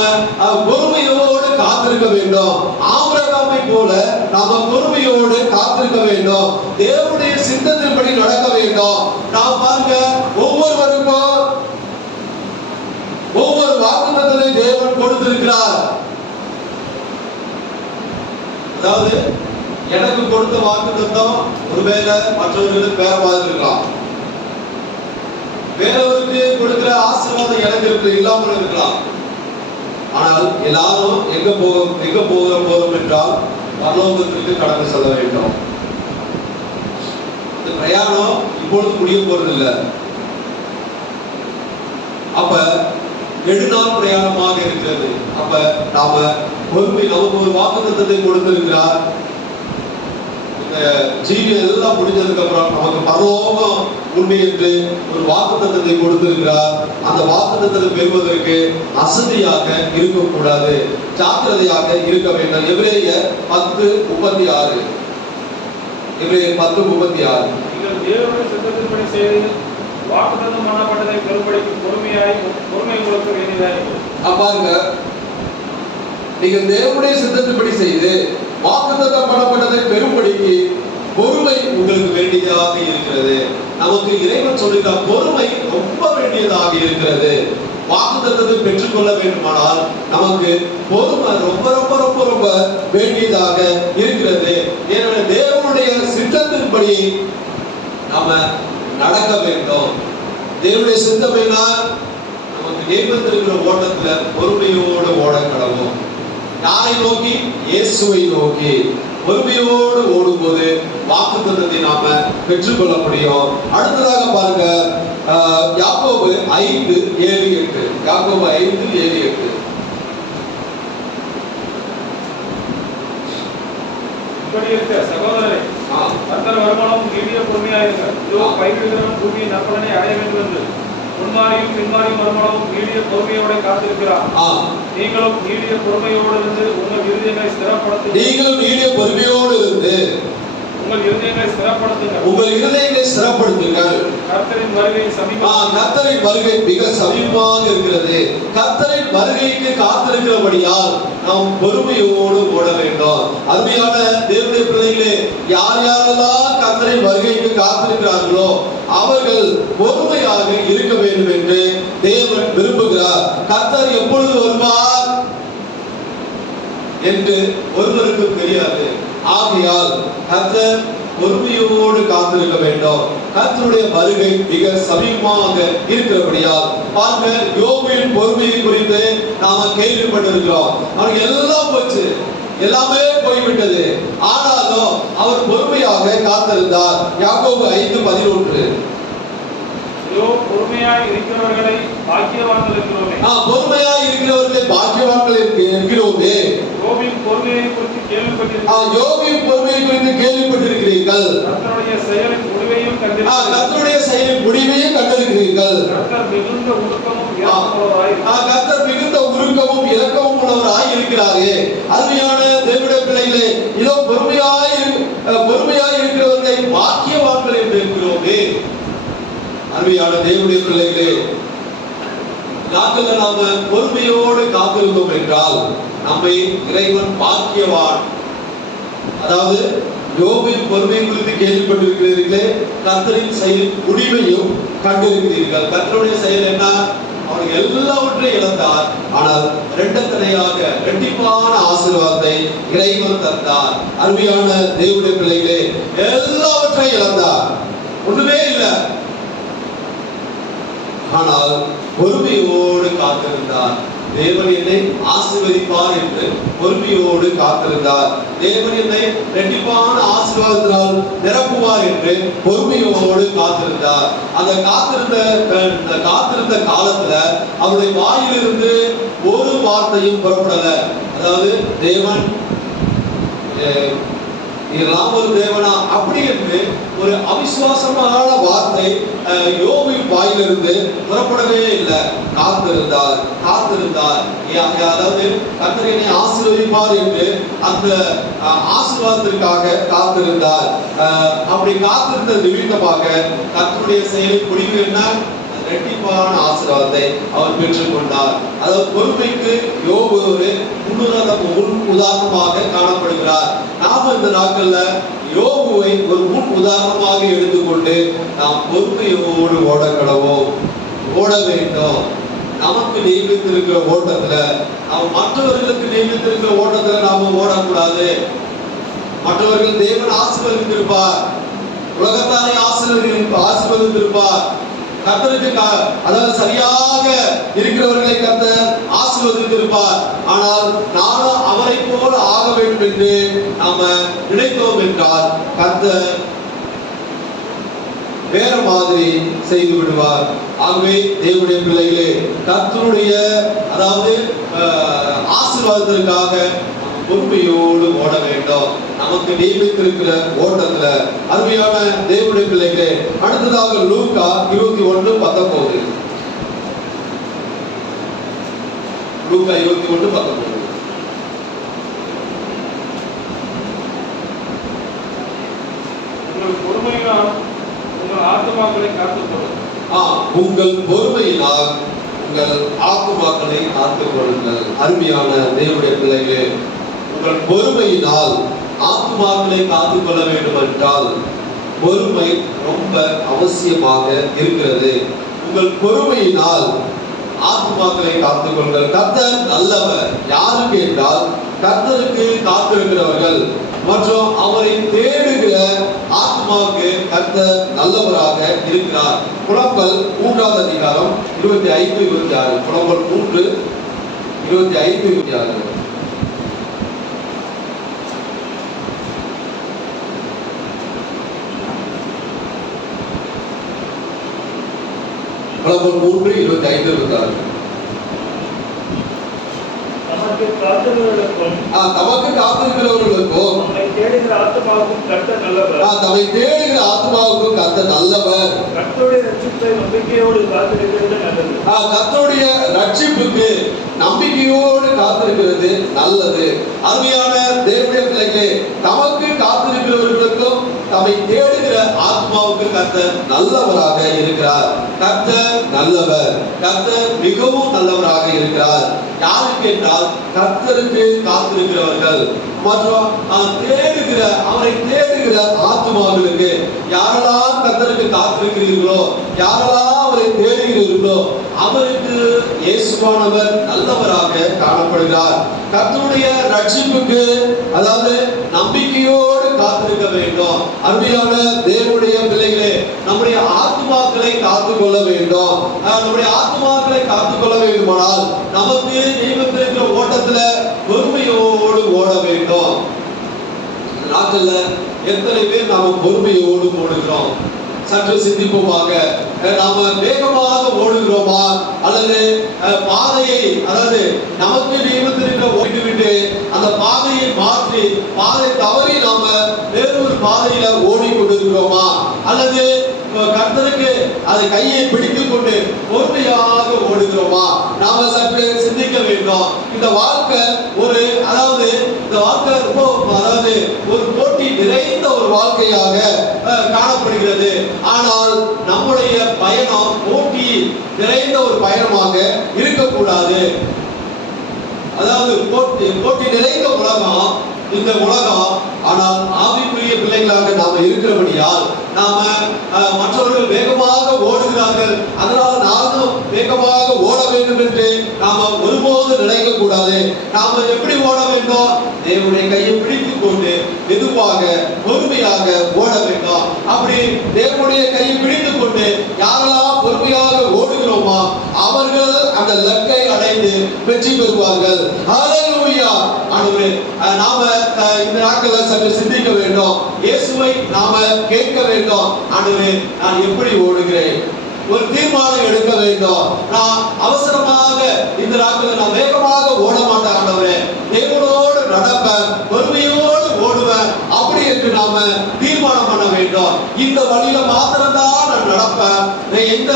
பொறுமையோடு காத்திருக்க வேண்டும். ஆபிரகாமை போல நாம பொறுமையோடு காத்திருக்க வேண்டும். தேவனுடைய சித்தத்தின்படி நடக்க வேண்டும். நாம் பாருங்க, ஒவ்வொருவருக்கும் ஒவ்வொரு வாக்குத்தத்தத்தை தேவன் கொடுத்திருக்கிறார். அதாவது எனக்கு கொடுத்த வாக்குத்தத்தம் ஒருவேளை மற்றவர்களுக்கு வேற மாதிரி இருக்கலாம். வேறவருக்கு கொடுக்கிற ஆசீர்வாதம் எனக்கு இல்லாமல் இருக்கலாம். ஆனால் எல்லாரும் எங்க போகிறோம் என்றால் பரலோகத்திற்கு கடந்து செல்ல வேண்டும். இந்த பிரயாணம் இப்பொழுது முடிய போறதில்லை. அப்ப நெடுநாள் பிரயாணமாக இருக்கிறது. அப்ப நாம பொறுமை, நமக்கு ஒரு வாக்குத்தத்தத்தை கொடுத்திருக்கிறார். இந்த ஜீவியம் எல்லாம் முடிஞ்சதுக்கு அப்புறம் நமக்கு பரலோகம் உண்மை என்று ஒரு வாக்குத்தத்தத்தை கொடுத்திருக்கிறார். அந்த வாக்குத்தத்தத்தை பெறுவதற்கு அசதியாக இருக்கக்கூடாது, ஜாக்கிரதையாக இருக்க வேண்டும். எபிரேயர் 10:36. எபிரேயர் 10:36. நீங்கள் தேவனுடைய சித்தத்தின்படி செய்து வாக்குத்தத்தம் பண்ணப்பட்டதை பெறும்படிக்கு பொறுமை உங்களுக்கு வேண்டியதாக பாருங்க, நீங்கள் தேவனுடைய சித்தத்தின்படி செய்து வாக்குத்தத்தம் பண்ணப்பட்டதை பெறும்படிக்கு பொறுமை உங்களுக்கு வேண்டியதாக இருக்கிறது. நமக்கு இறைவன் சொல்லுகிறார், பொறுமை ரொம்ப வேண்டியதாக இருக்கிறது. வாக்குத்தத்தத்தை பெற்றுக்கொள்ள வேண்டுமானால் நமக்கு பொறுமை ரொம்ப ரொம்ப ரொம்ப ரொம்ப வேண்டியதாக இருக்கிறது. ஏன்னா தேவனுடைய சித்தத்தின்படி நாம நடக்க வேண்டும். தேவனுடைய சித்தம் என்ன? நமக்கு நியமித்திருக்கிற ஓட்டத்துல பொறுமையோடு ஓட கடவும். யாரை நோக்கி? இயேசுவை நோக்கி பொறுமையோடு ஓடும்போது வாக்குத்தத்தத்தை நாம பெற்றுக்கொள்ள முடியும். அடுத்ததாக பாருங்க, யாக்கோபு 5:7-8. யாக்கோபு 5:7-8. இப்படி இருக்க சகோதரரே, கர்த்தர் வருமானம் நீடிய பொறுமையாயிருங்க. இதோ பயிரிடுகிறவன் பூமியின் நற்பலனை அடைய வேண்டும் என்று முன்மாரியும் பின்மாரியும் வருமானமும் நீடிய பொறுமையோட காத்திருக்கிறார். நீங்களும் நீடிய பொறுமையோடு இருந்து உங்கள் இருதயங்களை ஸ்திரப்படுத்துங்கள். நீங்களும் நீடிய பொறுமையோடு இருந்து உங்கள் இருதயங்களை ஸ்திரப்படுத்துங்கள். உங்கள் இருதயங்களை ஸ்திரப்படுத்துங்கள். கர்த்தரின் வருகை சமீபம். கர்த்தரின் வருகை மிக சமீபமாக இருக்கிறது. கர்த்தரின் வருகைக்கு காத்திருக்கிறபடியால் நாம் பொறுமையோடு ஓட வேண்டும். அருமையான தேவனுடைய பிள்ளைகளே, யார் யாரெல்லாம் கர்த்தரின் வருகைக்கு காத்திருக்கிறார்களோ அவர்கள் பொறுமையாக இருக்க வேண்டும் என்று தேவன் விரும்புகிறார். கர்த்தர் எப்பொழுது வருவார் என்று ஒருவருக்கு தெரியாது. ஆகையால் கர்த்தர் பொறுமையோடு காத்திருக்க வேண்டும். கர்த்தருடைய வருகை மிக சமீபமாக இருக்கிறபடியால் பாருங்க, யோபுவின் பொறுமையை குறித்து நாம கேள்விப்பட்டிருக்கிறோம். அவனுக்கு எல்லாம் போச்சு, எல்லாமே போய்விட்டது. ஆனாலும் அவர் பொறுமையாக காத்திருந்தார். யாக்கோபு 5:11. பொறுமையாய் இருக்கிறவர்களை பாக்கியவான்கள் என்கிறோமே. பொறுமையாய் இருக்கிறவர்களை பாக்கியவான்கள் என்கிறோமே. யோபின் பொறுமையை குறித்து கேள்விப்பட்டிருக்கிறீர்கள். யோபின் பொறுமையை குறித்து கேள்விப்பட்டிருக்கிறீர்கள். கர்த்தருடைய செயலின் முடிவையும் கண்டிருக்கிறீர்கள். கர்த்தருடைய செயலின் முடிவையும் கண்டிருக்கிறீர்கள். கர்த்தர் மிகுந்த உருக்கமும் இரக்கமுள்ளவராய். கர்த்தர் மிகுந்த உருக்கமும் இரக்கமும் உள்ளவராய் இருக்கிறாரே. அருமையான தேவனுடைய பிள்ளைகளே, இதோ பொறுமையாய் இருக்கிறவர்களை பாக்கியவான்கள் என்று இருக்கிறோமே. அருமையான தேவனுடைய பிள்ளைகளே, நாங்கள் நாம பொறுமையோடு காத்திருந்தோம் என்றால் நம்மை இறைவன் பாக்கியவான். அதாவது யோபின் பொறுமை குறித்து கேள்விப்பட்டிருக்கிறீர்களே, கர்த்தரின் செயல் முடிவையும் கண்டிருக்கிறீர்கள். கர்த்தருடைய செயல் என்ன? அவர் எல்லாவற்றையும் இழந்தார், ஆனால் இரட்டிப்பான ஆசீர்வாதத்தை இறைவன் தந்தார். அருமையான தேவனுடைய பிள்ளைகளே, எல்லாவற்றையும் இழந்தார், ஒண்ணுமே இல்லை. ஆனால் பொறுமையோடு காத்திருந்தார். தேவன் என்னை ஆசீர்வதிப்பார் என்று பொறுமையோடு காத்திருந்தார். தேவன் என்னை இரட்டிப்பான ஆசீர்வாதத்தினால் நிரப்புவார் என்று பொறுமையோடு காத்திருந்தார். அந்த காத்திருந்த காலத்துல அவருடைய வாயிலிருந்து ஒரு வார்த்தையும் புறப்படல. அதாவது தேவன் இதெல்லாம் ஒரு தேவனா அப்படி என்று ஒரு அவிசுவாசமான வார்த்தை யோபின் வாயிலிருந்து புறப்படவே இல்லை. காத்திருந்தார். அதாவது கர்த்தர் என்னை ஆசீர்வதிப்பார் என்று அந்த ஆசீர்வாதத்திற்காக காத்திருந்தார். அப்படி காத்திருந்த நிமித்தமாக கர்த்தருடைய செயலின் முடிவு என்ன? இரட்டிப்பான ஆசீர்வாதத்தை அவர் பெற்றுக் கொண்டார். அதாவது பொறுமைக்கு யோபு ஒரு முன் உதாரணமாக காணப்படுகிறார். நாம இந்த நாட்கள்ல யோபுவை ஒரு முன் உதாரணமாக எடுத்துக்கொண்டு நாம் பொறுமையோடு ஓட வேண்டும். நமக்கு நியமித்திருக்கிற ஓட்டத்துல மற்றவர்களுக்கு நியமித்திருக்கிற ஓட்டத்துல நாம ஓடக்கூடாது. மற்றவர்கள் தேவன் ஆசீர்வதித்திருப்பார், உலகத்தாரை ஆசீர்வதித்திருப்பார். கர்த்தருக்கு அதாவது சரியாக இருக்கிறவர்களை கர்த்தர் ஆசீர்வதித்திருப்பார். ஆனால் நானும் அவரை போல ஆக வேண்டும் என்று நாம நினைத்தோம் என்றால் கர்த்தர் வேற மாதிரி செய்து விடுவார். ஆகவே தேவனுடைய பிள்ளைகளே, கர்த்தருடைய அதாவது ஆசீர்வாதத்திற்காக பொறுமையோடு ஓட வேண்டும். நமக்கு நியமித்திருக்கிற ஓட்டத்துல அருமையான தேவனுடைய பிள்ளைகளே, அடுத்ததாக லூக்கா 21:19. லூக்கா 21:19. உங்கள் பொறுமையினால் உங்கள் ஆத்துமாக்களை காத்துக்கொள்ளுங்கள். உங்கள் பொறுமையினால் உங்கள் ஆத்துமாக்களை காத்துக் கொள்ளுங்கள். அருமையான தேவனுடைய பிள்ளைகளே, உங்கள் பொறுமையினால் ஆத்துமாக்களை காத்துக் கொள்ள வேண்டும் என்றால் பொறுமை ரொம்ப அவசியமாக இருக்கிறது. உங்கள் பொறுமையினால் ஆத்துமாக்களை காத்துக் கொள்ளுங்கள். கர்த்தர் நல்லவர். யாருக்கு என்றால் கர்த்தருக்கு காத்திருக்கிறவர்கள் மற்றும் அவரை தேடுகிற ஆத்மாவுக்கு கர்த்தர் நல்லவராக இருக்கிறார். புலம்பல் 3வது அதிகாரம் 25-26. புலம்பல் 3:25-26. புலம்பல் 3:25-26. தமக்கு காத்திருக்கிறவர்களுக்கும் தம்மை தேடுகிற ஆத்துமாவுக்கும் கர்த்தர் நல்லவர். கர்த்தருடைய ரட்சிப்பை நம்பிக்கையோடு காத்திருக்கிறது நல்லது. கர்த்தருடைய ரட்சிப்புக்கு நம்பிக்கையோடு காத்திருக்கிறது நல்லது. அருமையான தேவனுடைய பிள்ளைகளே, தமக்கு காத்திருக்கிறவர்களுக்கும் தம்மை தேடுகிற ஆத்மாவுக்கு கர்த்தர் நல்லவராக இருக்கிறார். கர்த்தர் நல்லவர். கர்த்தர் மிகவும் நல்லவராக இருக்கிறார். யாருக்கு என்றால் கர்த்தருக்கு காத்திருக்கிறவர்கள் மற்றும் அவரை தேடுகிற ஆத்துமாக்களுக்கு. யாரெல்லாம் கர்த்தருக்கு காத்திருக்கிறீர்களோ, யாரெல்லாம் அவரை தேடுகிறீர்களோ அவருக்கு இயேசுவானவர் நல்லவராக காணப்படுகிறார். கர்த்தருடைய ரட்சிப்புக்கு அதாவது நம்பிக்கையோடு காத்திருக்க வேண்டும். அருமையான தேவனுடைய பிள்ளைகளே, நம்முடைய ஆத்துமாக்களை காத்துக்கொள்ள வேண்டும். நம்முடைய ஆத்துமாக்களை காத்துக்கொள்ள வேண்டுமானால் நமக்கு நியமித்திருக்கிற ஓட்டத்துல பொறுமையோடு ஓட வேண்டும். நாட்கள்ல எத்தனை பேர் நாம பொறுமையோடு ஓடுகிறோம்? சற்று சிந்திப்போமாக. நாம வேகமாக ஓடுகிறோமா அல்லது பாதையை அதாவது நமக்கு நியமித்திருக்கிற ஓடிவிட்டு அந்த பாதையை மாற்றி பாதை தவறி நாம வேறொரு பாதையில ஓடிக்கொண்டிருக்கிறோமா அல்லது கர்த்தருக்கு அதை கையை பிடித்துக் கொண்டு பொறுமையாக ஓடுகிறோமா? நாம சற்று சிந்திக்க வேண்டும். இந்த வாழ்க்கை ரொம்ப ஒரு போட்டி நிறைந்த ஒரு வாழ்க்கையாக காணப்படுகிறது. ஆனால் நம்முடைய பயணம் போட்டி நிறைந்த ஒரு பயணமாக இருக்கக்கூடாது. அதாவது போட்டி நிறைந்த உலகம் இந்த உலகம். ஆனால் ஆவிக்குரிய பிள்ளைகளாக நாம இருக்கிறபடியால் நாம மற்றவர்கள் வேகமாக ஓடுகிறார்கள், அதனால் நானும் வேகமாக ஓட வேண்டும் என்று நாம ஒருபோது நினைக்க கூடாது. நாம எப்படி ஓட வேண்டும்? தேவனுடைய கையை பிடித்துக் கொண்டு மெதுவாக பொறுமையாக ஓட வேண்டும். அப்படி தேவனுடைய கையை பிடித்துக் கொண்டு யாரெல்லாம் பொறுமையாக ஓடுகிறோமோ அவர்கள் அந்த லக்கை அடைந்து வெற்றி பெறுவார்கள். ஹalleluya. ஆண்டவரே, நாம இந்த நாட்கள்ல சற்று சிந்திக்க வேண்டும். இயேசுவை நாம கேட்க வேண்டும். ஆண்டவரே, நான் எப்படி ஓடுகிறேன்? ஒரு தீர்மானம் எடுக்க வேண்டும். நான் அவசரமாக இந்த நாட்களில் நான் வேகமாக ஓட மாட்டேன். ஆண்டவரே, தேவனோடு நடப்பேன், பொறுமையோடு ஓடுவேன் அப்படி என்று நாம தீர்மானம் பண்ண வேண்டும். இந்த வழியில மாத்திரம்தான் நான் நடப்பேன். எந்த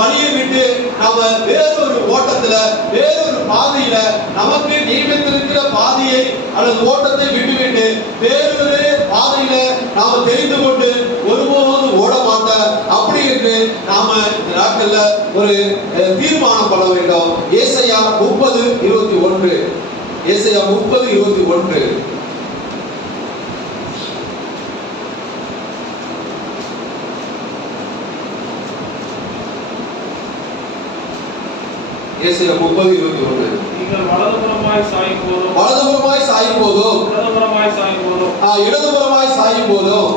வழியை விட்டு நாம வேறொரு ஓட்டத்துல வேறொரு பாதையில நமக்கு நியமித்திருக்கிற பாதையை அல்லது ஓட்டத்தை விட்டுவிட்டு வேறொரு பாதையில நாம தெரிந்து கொண்டு ஒருபோது ஓட மாட்டேன் அப்படி என்று நாம இந்த நாட்கள்ல ஒரு தீர்மானம் பண்ண வேண்டும். ஏசாயா 30:21. ஏசாயா 30:21. ஏசாயா 30:21. நீங்கள் வலதுபுறமாய் சாயும் போதும் இடதுபுறமாய் சாயும் போதும்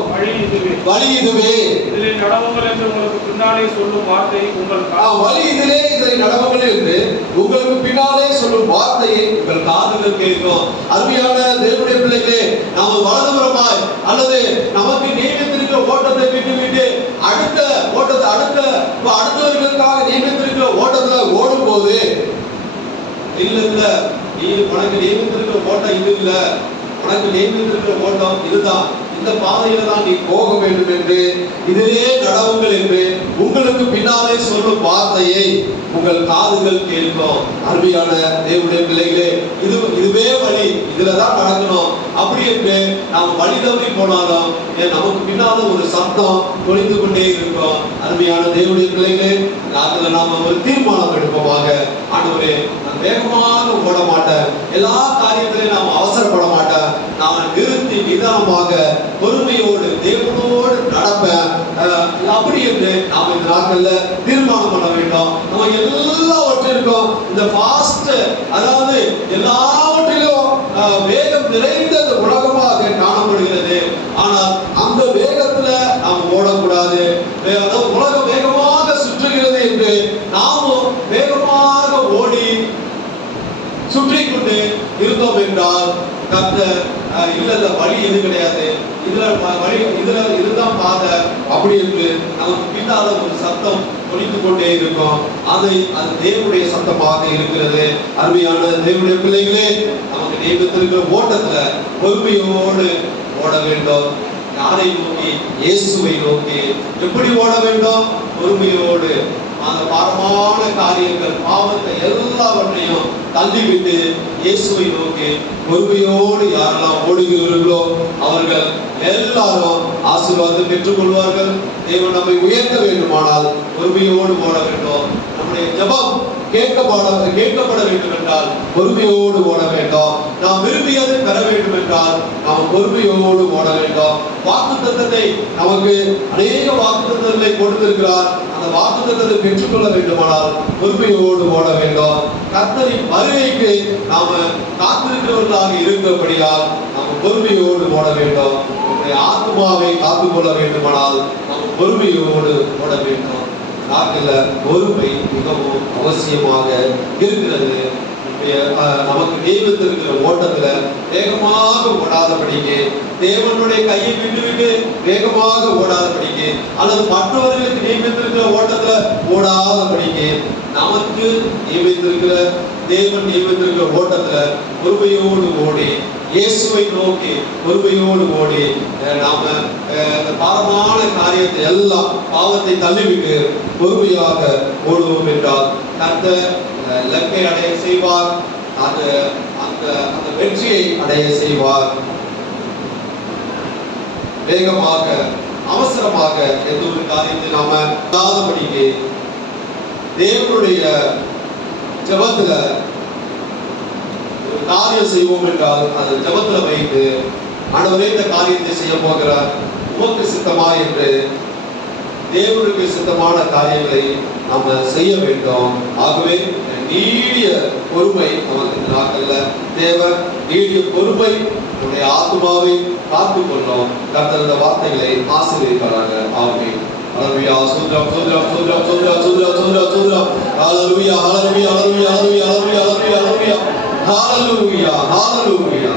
வழி இதுவே இதிலே நடவுங்கள் என்று உங்களுக்கு பின்னாலே சொல்லும் வார்த்தை உங்கள் வழி இதிலே இதில் நடவுங்கள் என்று உங்களுக்கு பின்னாலே சொல்லும் வார்த்தையை உங்கள் காதுகள் கேட்கும். அருமையான தேவனுடைய பிள்ளைகளே, நாம வலதுபுறமாய் அல்லது நமக்கு நியமித்திருக்கிற ஓட்டத்தை விட்டுவிட்டு அடுத்த ஓட்டத்தை அடுத்தவர்களுக்காக நியமித்திருக்கிற ஓட்டத்துல ஓடும் போது இல்ல நீ உனக்கு நியமித்திருக்கிற ஓட்டம் இது இல்ல, உனக்கு நியமித்திருக்கிற ஓட்டம் இதுதான், இந்த பாதையில தான் நீ போக வேண்டும் என்று இதிலே நடவுங்கள் என்று உங்களுக்கு பின்னாலே சொல்லும் வார்த்தையை உங்கள் காதுகள் கேட்கும். அருமையான தேவனுடைய பிள்ளைகளே, இதுவே வழி, இதுலதான் நடக்கணும் அப்படி என்று நாம் வழி தவறி போனாலும் நமக்கு பின்னால ஒரு சத்தம் தொலைந்து கொண்டே இருக்கும். அருமையான தேவனுடைய பிள்ளைகளே, அதுல நாம ஒரு தீர்மானம் எடுப்போமாக. ஆண்டவரே, நான் வேகமாக ஓட மாட்டேன், எல்லா காரியத்திலையும் நாம் அவசரப்பட மாட்டேன், நான் நிறுத்தி நிதானமாக பொறுமையோடு தேவனோடு நடப்பேன் அப்படி என்று நாம் இந்த நாட்கள்ல தீர்மானம் பண்ண வேண்டும். நம்ம எல்லாவற்றிற்கும் இந்த ஃபாஸ்ட், அதாவது எல்லாவற்றிலும் வேகம் நிறைந்த உலகமாக காணப்படுகிறது. ஆனால் அந்த வேகத்துல நாம் ஓடக்கூடாது. உலகம் வேகமாக சுற்றுகிறது என்று நாமும் வேகமாக ஓடி சுற்றி கொண்டு இருந்தோம் என்றால் கர்த்தர் இல்ல வழி எது கிடையாது, இதுல வழி இதுதான் பாதை அப்படி என்று நமக்கு பின்னால ஒரு சத்தம் ஒலித்து கொண்டே இருக்கும். அது தேவனுடைய சத்தமாக இருக்கிறது. அருமையான தேவனுடைய பிள்ளைகளே, நமக்கு நியமித்திருக்கிற ஓட்டத்துல பொறுமையோடு ஓட வேண்டும். யாரை நோக்கி? இயேசுவை நோக்கி. எப்படி ஓட வேண்டும்? பொறுமையோடு. அந்த பாரமான காரியங்கள், பாவத்தை எல்லாவற்றையும் தள்ளிவிட்டு இயேசுவை நோக்கி பொறுமையோடு யாரெல்லாம் ஓடுகிறீர்களோ அவர்கள் எல்லாரும் ஆசீர்வாதம் பெற்றுக் கொள்வார்கள். தேவன் நம்மை உயர்த்த வேண்டுமானால் பொறுமையோடு ஓட வேண்டும். நம்முடைய ஜெபம் கேட்கப்பட வேண்டும் என்றால் பொறுமையோடு ஓட வேண்டும். நாம் விரும்பியதை பெற வேண்டும் என்றால் நாம் பொறுமையோடு ஓட வேண்டும். வாக்குத்தத்தத்தை நமக்கு அநேக வாக்குத்தத்தங்களை கொடுத்திருக்கிறார். அந்த வாக்குத்தத்தத்தை பெற்றுக்கொள்ள வேண்டுமானால் பொறுமையோடு ஓட வேண்டும். கர்த்தரின் வருகைக்கு நாம காத்திருக்கிறவர்களாக இருக்கிறபடியால் நாம் பொறுமையோடு ஓட வேண்டும். நம்முடைய ஆத்மாவை காத்துக்கொள்ள வேண்டுமானால் நாம் பொறுமையோடு ஓட வேண்டும். நாட்டில் பொறுமை மிகவும் அவசியமாக இருக்கிறது. நமக்கு நியமித்திருக்கிற ஓட்டத்துல வேகமாக ஓடாதபடிக்கு, தேவனுடைய கையை விட்டு வேகமாக ஓடாதபடிக்கு, அல்லது மற்றவர்களுக்கு நியமித்திருக்கிற ஓட்டத்துல ஓடாதபடிக்கு, நமக்கு நியமித்திருக்கிற தேவன் நியமித்திருக்கிற ஓட்டத்துல பொறுமையோடு ஓடி இயேசுவை நோக்கி பொறுமையோடு ஓடி நாம பாவமான காரியத்தை எல்லாம் பாவத்தை தள்ளிவிட்டு பொறுமையாக ஓடுவோம் என்றால் கர்த்தர் இலக்கை அடைய செய்வார். அந்த வெற்றியை அடைய செய்வார். வேகமாக அவசரமாக எந்த ஒரு காரியத்தை நாம இல்லாதபடிக்கு தேவனுடைய ஜெபத்துல ஒரு காரியம் செய்வோம் என்றால் அந்த ஜெபத்துல வைத்து ஆண்டவரே இந்த காரியத்தை செய்ய போகிறார், உமக்கு சித்தமா என்று தேவனுக்கு சித்தமான காரியங்களை நாம செய்ய வேண்டும். ஆகவே நீடிய பொறுமை நமக்கு இந்த நாட்கள்ல தேவை. நீடிய பொறுமை நம்முடைய ஆத்மாவை காத்துக் கொள்ளும். கர்த்தர் இந்த வார்த்தைகளை ஆசீர்வதிப்பாராக. ஆமென். ஹalleluya. சோத்ரம் சோத்ரம் சோத்ரம் சோத்ரம் சோத்ரம் சோத்ரம் சோத்ரம். ஹalleluya ஹalleluya ஹalleluya ஹalleluya ஹalleluya. ஹalleluya ஹalleluya